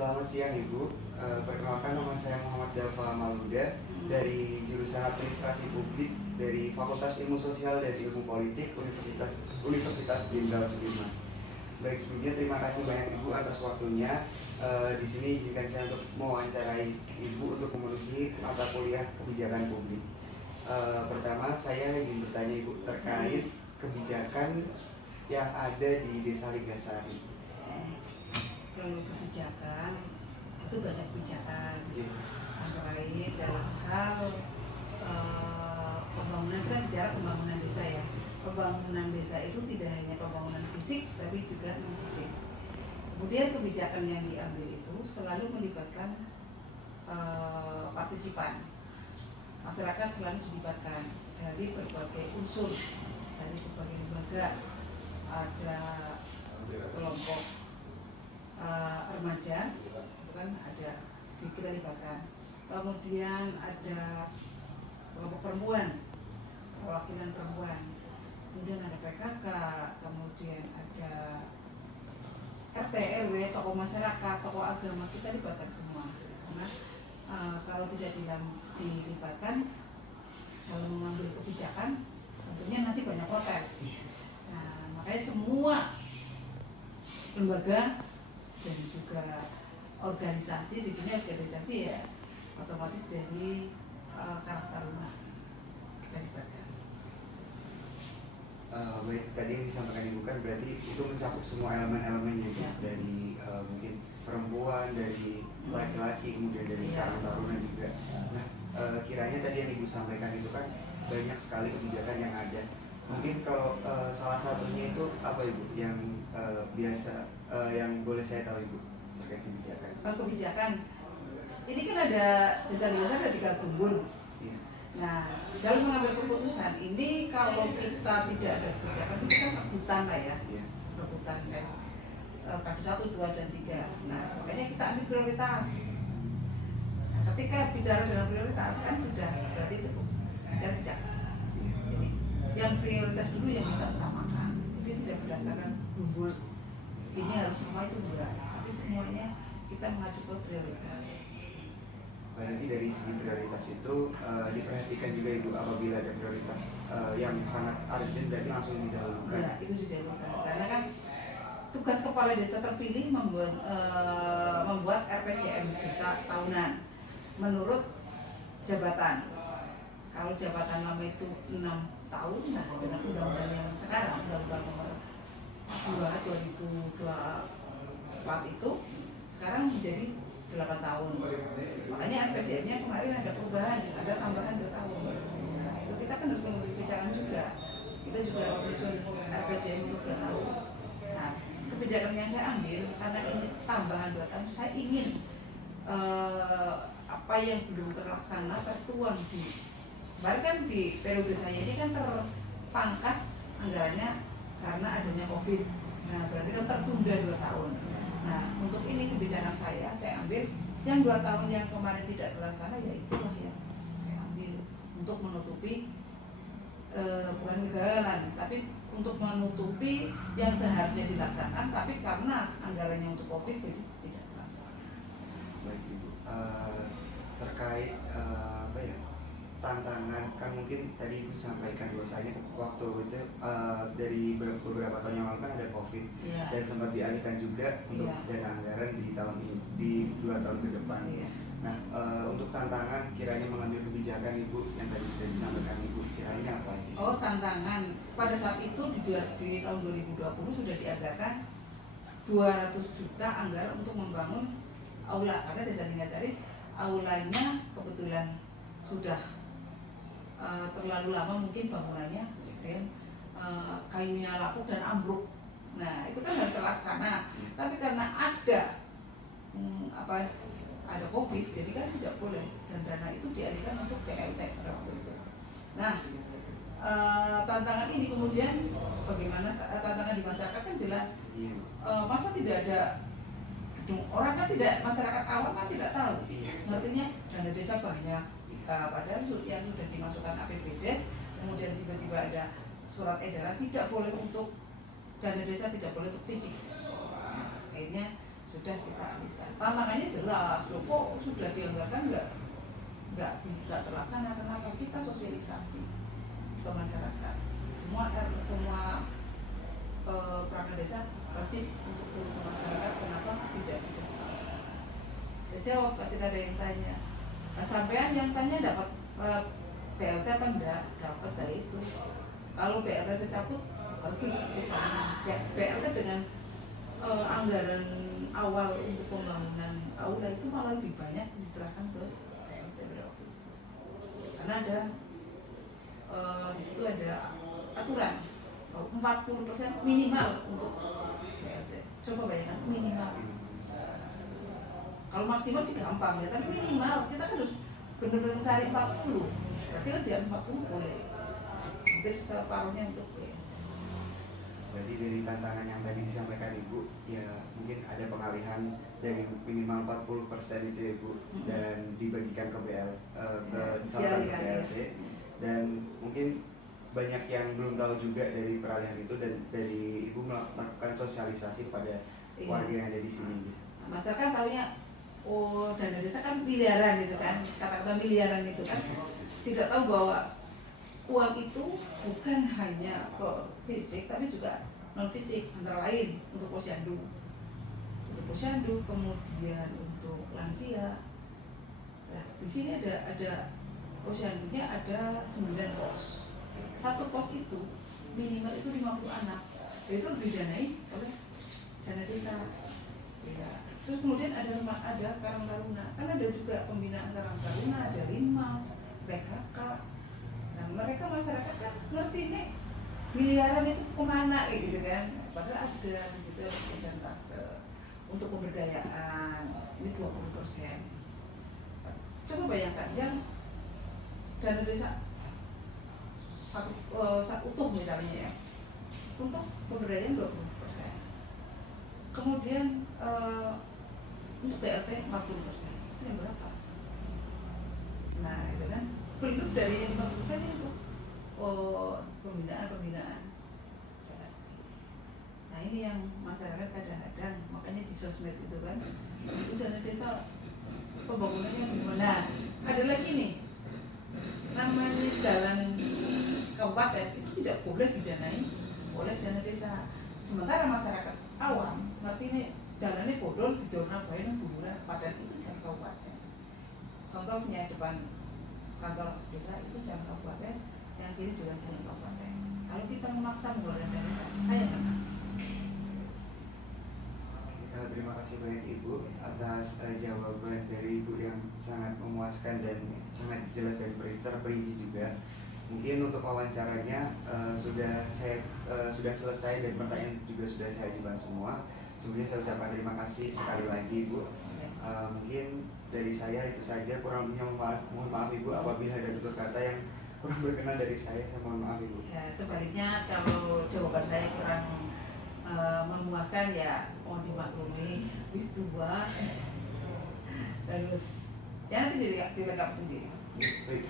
Selamat siang Ibu. Perkenalkan, nama saya Muhammad Dava Maluda dari jurusan Administrasi Publik dari Fakultas Ilmu Sosial dan Ilmu Politik Universitas Jenderal Sudirman. Baik, sebelumnya terima kasih banyak Ibu atas waktunya. Di sini izinkan saya untuk mewawancarai Ibu untuk memenuhi mata kuliah kebijakan publik. Pertama, saya ingin bertanya Ibu terkait kebijakan yang ada di Desa Ligasari. Kalau kebijakan itu banyak kebijakan, Yeah. antara lain dalam hal pembangunan. Kita bicara pembangunan desa ya. Pembangunan desa itu tidak hanya pembangunan fisik tapi juga non fisik. Kemudian kebijakan yang diambil itu selalu melibatkan partisipan. Masyarakat selalu dilibatkan dari berbagai unsur, dari berbagai lembaga. Ada kelompok remaja, itu kan ada kita libatkan. Kemudian ada kelompok perempuan, perwakilan perempuan. Kemudian ada PKK, kemudian ada RT, RW, tokoh masyarakat, tokoh agama, kita libatkan semua. Karena kalau tidak dilibatkan dalam mengambil kebijakan, tentunya nanti banyak protes. Nah, makanya semua lembaga dan juga organisasi, di sini organisasi ya otomatis dari karakter rumah kita libatkan. Baik, tadi yang disampaikan Ibu kan berarti itu mencakup semua elemen-elemennya dari mungkin perempuan, dari laki-laki, kemudian dari karang taruna juga. Nah, kiranya tadi yang Ibu sampaikan itu kan banyak sekali kebijakan yang ada. Mungkin kalau salah satunya itu apa Ibu yang biasa yang boleh saya tahu Ibu terkait kebijakan? Kebijakan ini kan ada desa ada 3 gumbul. Yeah. Nah, dalam mengambil keputusan ini kalau kita tidak ada kebijakan, kita kan rebutan lah ya, rebutan kan kadu 1, 2, dan 3. Nah, makanya kita ambil prioritas. Nah, ketika bicara dalam prioritas kan sudah berarti itu bicara kebijakan. Jadi yang prioritas dulu yang kita utamakan. Jadi tidak berdasarkan gumbul ini harus semua itu enggak, tapi semuanya kita mengacu ke prioritas. Berarti dari segi prioritas itu diperhatikan juga Ibu apabila ada prioritas yang sangat urgent berarti langsung didahulukan. Ya, itu didahulukan. Karena kan tugas kepala desa terpilih membuat RPJM desa tahunan menurut jabatan. Kalau jabatan lama itu 6 tahun, nah dengan undang-undang yang sekarang, undang-undang nomor 2024 itu sekarang menjadi 8 tahun. Makanya RPJM-nya kemarin ada perubahan, ada tambahan 2 tahun. Nah, itu kita kan harus mengambil kebijakan juga. Kita juga menyusun RPJM untuk 2 tahun. Nah, kebijakan yang saya ambil karena ini tambahan 2 tahun, saya ingin apa yang belum terlaksana tertuang di kemarin kan di periode saya ini kan terpangkas anggarannya karena adanya COVID. Nah, berarti kan tertunda 2 tahun. Nah, untuk ini kebijakan saya ambil yang 2 tahun yang kemarin tidak terlaksana, ya itulah yang saya ambil untuk menutupi bukan kegagalan, tapi untuk menutupi yang seharusnya dilaksanakan, tapi karena anggarannya untuk COVID jadi tidak terlaksana. Baik Ibu, terkait apa ya, tantangan kan mungkin tadi Ibu sampaikan bahwasanya waktu itu dari beberapa tahun yang lalu kan ada COVID dan sempat dialihkan juga untuk dana anggaran di tahun ini, di 2 tahun ke depan. Nah, untuk tantangan kiranya mengambil kebijakan Ibu yang tadi sudah disampaikan Ibu, kiranya apa aja? Oh, tantangan pada saat itu di tahun 2020 sudah dianggarkan 200 juta anggaran untuk membangun aula, karena Desa Ligasari aulanya kebetulan sudah terlalu lama mungkin bangunannya, dan kayunya lapuk dan ambruk. Nah, itu kan harus terlaksana. Tapi karena ada ada COVID, jadi kan tidak boleh, dan dana itu dialihkan untuk PLT pada waktu itu. Nah, tantangan ini kemudian bagaimana tantangan di masyarakat kan jelas. Masa tidak ada gedung, orang kan tidak, masyarakat awam kan tidak tahu. Artinya dana desa banyak. Padahal yang sudah dimasukkan APBDes, kemudian tiba-tiba ada surat edaran tidak boleh untuk dana desa, tidak boleh untuk fisik. Akhirnya sudah kita alihkan. tantangannya jelas loh, kok sudah dianggarkan nggak bisa terlaksana. Kenapa? Kita sosialisasi ke masyarakat, semua perangkat desa wajib untuk turun ke masyarakat. Kenapa tidak bisa terlaksana? Saya jawab ketika ada yang tanya, nah, sampean yang tanya dapat BLT apa enggak? Dapat dari itu. Kalau BLT saya cabut, bagus untuk BLT dengan anggaran awal untuk pembangunan aula itu malah lebih banyak diserahkan ke BLT pada waktu itu. Karena ada di situ ada aturan 40% minimal untuk BLT. Coba bayangkan minimal. Kalau maksimal sih gampang ya, tapi minimal kita kan harus benar-benar cari 40. Berarti kan di atas 40 boleh. Hampir separuhnya untuk BLT. Berarti dari tantangan yang tadi disampaikan Ibu, ya mungkin ada pengalihan dari minimal 40% itu ya Bu, dan dibagikan ke disalurkan ke BLT. Dan mungkin banyak yang belum tahu juga dari peralihan itu, dan dari Ibu melakukan sosialisasi kepada warga yang ada di sini gitu. Masyarakat tahunya oh dana desa kan miliaran gitu kan, kata-kata miliaran itu kan, tidak tahu bahwa uang itu bukan hanya ke fisik tapi juga non fisik, antara lain untuk posyandu, kemudian untuk lansia. Nah, di sini ada posyandunya ada 9 pos. Satu pos itu minimal itu 50 anak. Itu didanai oleh dana desa. Ya. Terus kemudian ada Karang Taruna. Kan ada juga pembinaan Karang Taruna, ada Linmas, PKK. Nah, mereka masyarakat kan ngerti nih miliaran itu kemana gitu kan. Padahal ada di situ persentase untuk pemberdayaan ini 20%. Coba bayangkan yang dana desa satu utuh misalnya ya, untuk pemberdayaan 20%. Kemudian untuk BLT 40%. Itu yang berapa? Nah itu kan belum dari 50% itu pembinaan. Nah ini yang masyarakat kadang-kadang, makanya di sosmed itu kan, itu dana desa pembangunannya gimana. Ada lagi nih, namanya jalan kabupaten itu tidak boleh didanai oleh dana desa. Sementara masyarakat awam ngerti nih jalannya bodol di zona Bayan Bulura, padahal itu jalan kabupaten. Contohnya depan kantor desa itu jalan kabupaten, yang sini juga jalan kabupaten. Kalau kita memaksa menggunakan dana desa, saya menang. Terima kasih banyak Ibu atas jawaban dari Ibu yang sangat memuaskan dan sangat jelas dan terperinci juga. Mungkin untuk wawancaranya sudah selesai dan pertanyaan juga sudah saya ajukan semua. Sebelumnya saya ucapkan terima kasih sekali lagi Ibu. Mungkin dari saya itu saja, kurang lebihnya mohon maaf Ibu apabila ada tutur kata yang kurang berkenan dari saya mohon maaf Ibu. Ya, sebaliknya kalau jawaban saya kurang memuaskan ya mohon dimaklumi, wis tua. Terus ya nanti dilengkapi sendiri. Baik.